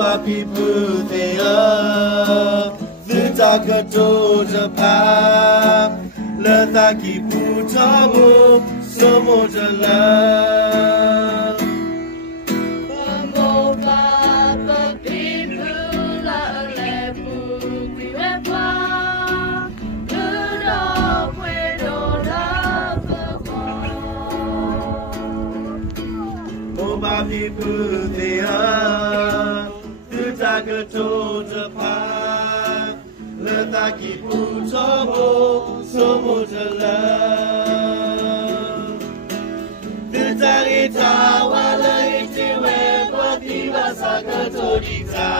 Umapi putea Zutaka Jojapa Lataki Putabu Somojala Putea Tutaka Jojapa Lataki Putabu Somojala Tutarita wala itiwe Patiba Sakatolita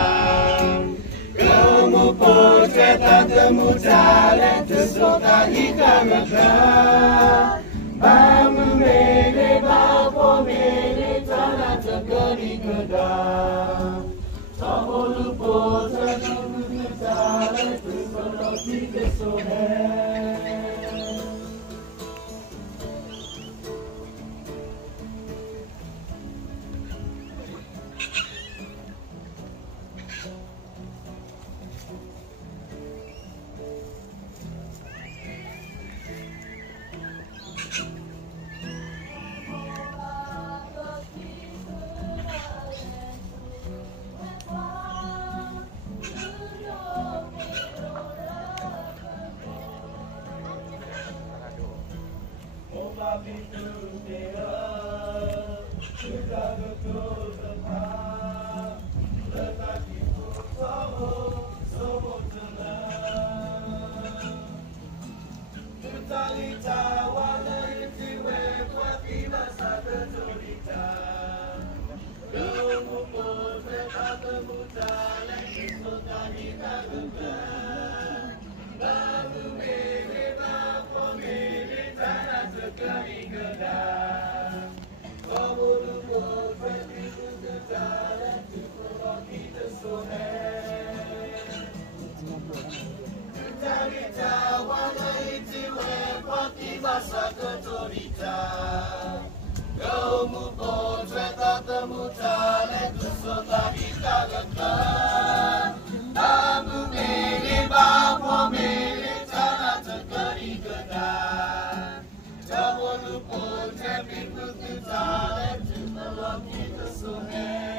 Kamu potreta temutale Tesota ikamaka Bamu mele bapo mele Tana tekeri keda Tabolu potreta temutale Tesota ikesone So